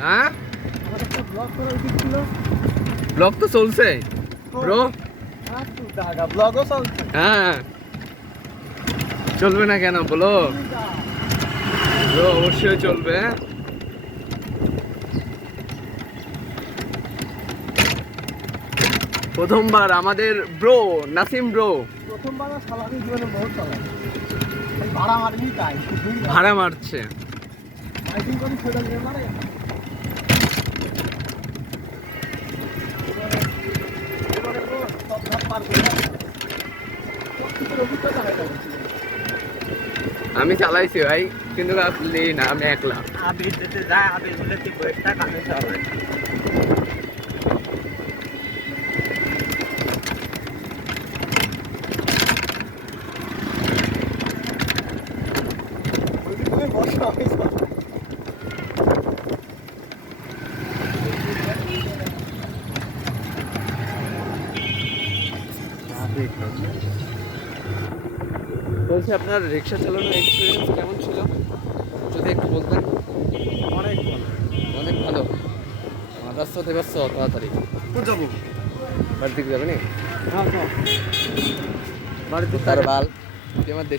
হ্যাঁ ব্লগ তো চলছে ব্রো। হ্যাঁ চলবে না কেন বলো ব্রো, অবশ্যই চলবে। প্রথমবার আমাদের ব্রো নাসিম ব্রো প্রথমবার সালামি জীবনে বহুত চালাই ভাড়া মারবি তাই ভাড়া মারছে। মাইকিং করি সেটা নিয়ে মারে সব ধাপ পার করে অভিজ্ঞতা হয়। আমি চালাইছি ভাই, কিন্তু আপনি না, আমি একলা। আবির যেতে যায়, আবির বলে তুই বইটা কানে চলে। বলছি আপনার রিক্সা চালানোর এক্সপিরিয়েন্স কেমন ছিল, যদি একটু বলতেন। অনেক ভালো, অনেক ভালো। রাস্তা থেকে পারছো তাড়াতাড়ি যাবো বাড়ির দিকে যাবে নি? হ্যাঁ বাড়ির দিকে তার বাল তুই আমার দেশে